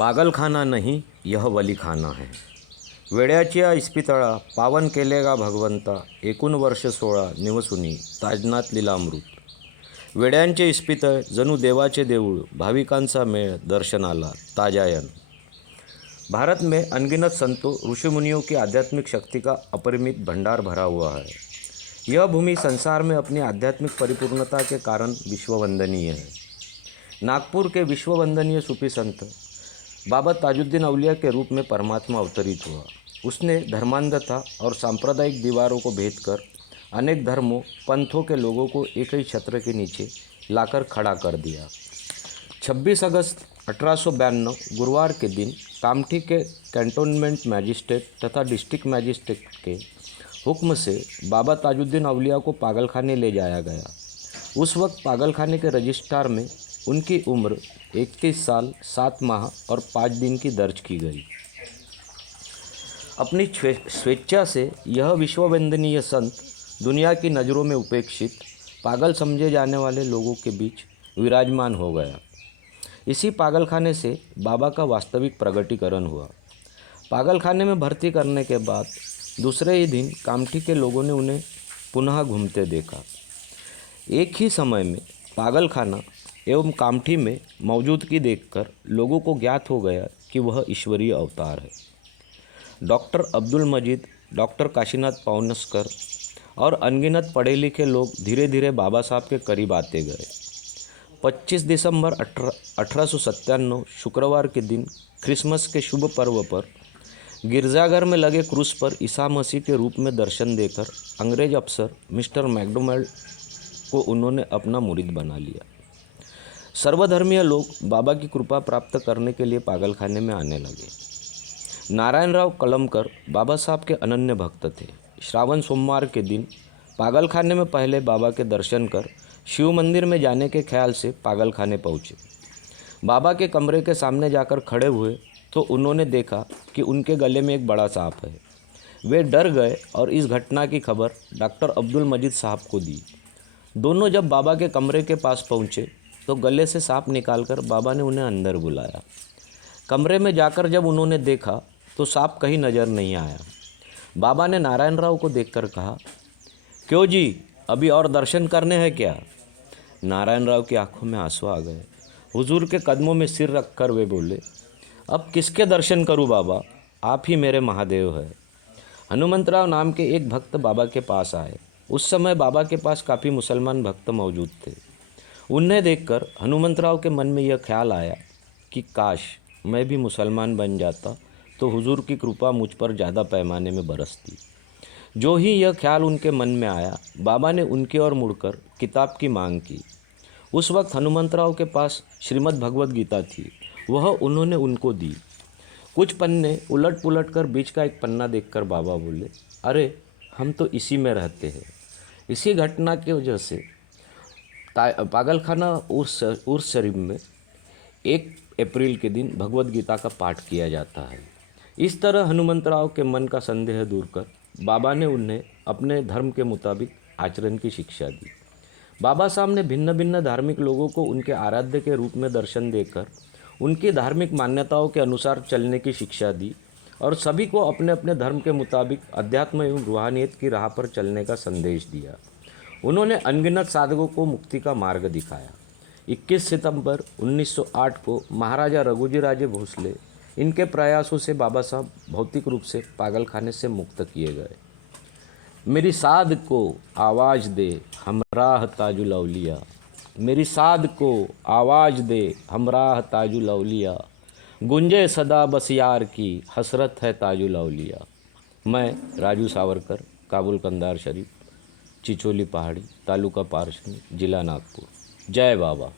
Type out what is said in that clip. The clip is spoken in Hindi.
पागल खाना नहीं यह वली खाना है. वेड्याच्या इस्पितळा पावन केलेगा भगवंता 21 वर्ष 16 निवसुनी ताजनात लीलामृत. वेड्यांचे इस्पितळ जणू देवाचे देऊळ, भाविकांचा मेळ दर्शनाला ताजायन. भारत में अनगिनत संतों ऋषिमुनियों की आध्यात्मिक शक्ति का अपरिमित भंडार भरा हुआ है. यह भूमि संसार में अपनी आध्यात्मिक परिपूर्णता के कारण विश्ववंदनीय है. नागपुर के विश्ववंदनीय सूफी संत बाबा ताजुद्दीन अवलिया के रूप में परमात्मा अवतरित हुआ. उसने धर्मांधता और सांप्रदायिक दीवारों को भेद कर अनेक धर्मों पंथों के लोगों को एक ही छत्र के नीचे लाकर खड़ा कर दिया. 26 अगस्त 1892 गुरुवार के दिन कामठी के कैंटोनमेंट मैजिस्ट्रेट तथा डिस्ट्रिक्ट मैजिस्ट्रेट के हुक्म से बाबा ताजुद्दीन अवलिया को पागलखाने ले जाया गया. उस वक्त पागलखाने के रजिस्ट्रार में उनकी उम्र 31 साल 7 माह और 5 दिन की दर्ज की गई. अपनी स्वेच्छा से यह विश्ववंदनीय संत दुनिया की नज़रों में उपेक्षित, पागल समझे जाने वाले लोगों के बीच विराजमान हो गया. इसी पागलखाने से बाबा का वास्तविक प्रगटीकरण हुआ. पागलखाने में भर्ती करने के बाद दूसरे ही दिन कामठी के लोगों ने उन्हें पुनः घूमते देखा. एक ही समय में पागलखाना एवं कामठी में मौजूदगी देखकर लोगों को ज्ञात हो गया कि वह ईश्वरीय अवतार है. डॉक्टर अब्दुल मजीद, डॉक्टर काशीनाथ पावनस्कर और अनगिनत पढ़े लिखे लोग धीरे धीरे बाबा साहब के करीब आते गए. 25 दिसंबर 1897 शुक्रवार के दिन क्रिसमस के शुभ पर्व पर गिरजाघर में लगे क्रूस पर ईसा मसीह के रूप में दर्शन देकर अंग्रेज अफसर मिस्टर मैकडोनाल्ड को उन्होंने अपना मुरीद बना लिया. सर्वधर्मीय लोग बाबा की कृपा प्राप्त करने के लिए पागलखाने में आने लगे. नारायणराव कलमकर बाबा साहब के अनन्य भक्त थे. श्रावण सोमवार के दिन पागलखाने में पहले बाबा के दर्शन कर शिव मंदिर में जाने के ख्याल से पागलखाने पहुँचे. बाबा के कमरे के सामने जाकर खड़े हुए तो उन्होंने देखा कि उनके गले में एक बड़ा सांप है. वे डर गए और इस घटना की खबर डॉक्टर अब्दुल मजीद साहब को दी. दोनों जब बाबा के कमरे के पास पहुँचे तो गले से सांप निकालकर बाबा ने उन्हें अंदर बुलाया. कमरे में जाकर जब उन्होंने देखा तो सांप कहीं नज़र नहीं आया. बाबा ने नारायणराव को देखकर कहा, क्यों जी, अभी और दर्शन करने हैं क्या? नारायणराव की आंखों में आंसू आ गए. हुजूर के कदमों में सिर रखकर वे बोले, अब किसके दर्शन करूं बाबा, आप ही मेरे महादेव हैं. हनुमंतराव नाम के एक भक्त बाबा के पास आए. उस समय बाबा के पास काफ़ी मुसलमान भक्त मौजूद थे. उन्हें देखकर हनुमंतराव के मन में यह ख्याल आया कि काश मैं भी मुसलमान बन जाता तो हुजूर की कृपा मुझ पर ज़्यादा पैमाने में बरसती. जो ही यह ख्याल उनके मन में आया, बाबा ने उनकी ओर मुड़कर किताब की मांग की. उस वक्त हनुमंतराव के पास श्रीमद् भगवत गीता थी. वह उन्होंने उनको दी. कुछ पन्ने उलट पुलट कर बीच का एक पन्ना देखकर बाबा बोले, अरे हम तो इसी में रहते हैं. इसी घटना की वजह से पागलखाना उर्स शरीफ में 1 अप्रैल के दिन भगवत गीता का पाठ किया जाता है. इस तरह हनुमंतराव के मन का संदेह दूर कर बाबा ने उन्हें अपने धर्म के मुताबिक आचरण की शिक्षा दी. बाबा साहब ने भिन्न भिन्न धार्मिक लोगों को उनके आराध्य के रूप में दर्शन देकर उनकी धार्मिक मान्यताओं के अनुसार चलने की शिक्षा दी और सभी को अपने अपने धर्म के मुताबिक अध्यात्म एवं रूहानियत की राह पर चलने का संदेश दिया. उन्होंने अनगिनत साधकों को मुक्ति का मार्ग दिखाया. 21 सितंबर 1908 को महाराजा रघुजी राजे भोसले इनके प्रयासों से बाबा साहब भौतिक रूप से पागलखाने से मुक्त किए गए. मेरी साध को आवाज़ दे हमराह ताजुल अवलिया, मेरी साध को आवाज़ दे हमराह ताजुल अवलिया, गुंजे सदा बस यार की हसरत है ताजुल अवलिया. मैं राजू सावरकर, काबुल कंधार शरीफ, चिचोली पहाड़ी, तालुका पारसनी, जिला नागपुर. जय बाबा.